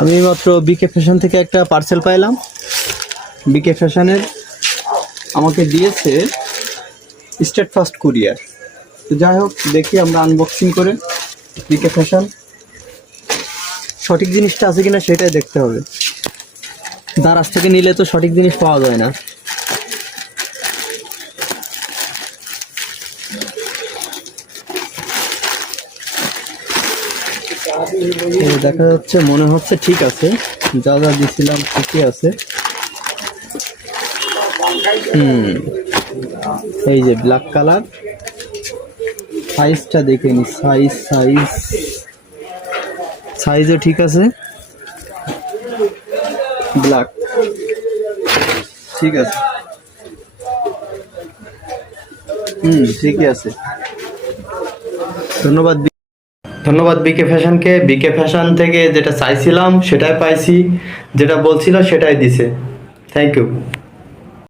আমি মাত্র বিকে ফ্যাশন থেকে একটা পার্সেল পাইলাম। বিকে ফ্যাশনের আমাকে দিয়েছে স্টেট ফার্স্ট কুরিয়ার। তো যাই হোক, দেখি আমরা আনবক্সিং করে বিকে ফ্যাশন সঠিক জিনিসটা আছে কিনা সেটাই দেখতে হবে। দারাজ থেকে নিলে তো সঠিক জিনিস পাওয়া যায় না। দেখা যাচ্ছে, মনে হচ্ছে ঠিক আছে, যা যা দিছিলাম ঠিকই আছে। এই যে ব্ল্যাক কালার, সাইজটা দেখে নি। সাইজও ঠিক আছে, ব্ল্যাক ঠিক আছে, ঠিকই আছে। ধন্যবাদ বিকে ফ্যাশনকে। বিকে ফ্যাশন থেকে যেটা চাইছিলাম সেটাই পাইছি, যেটা বলছিল সেটাই দিছে। Thank you.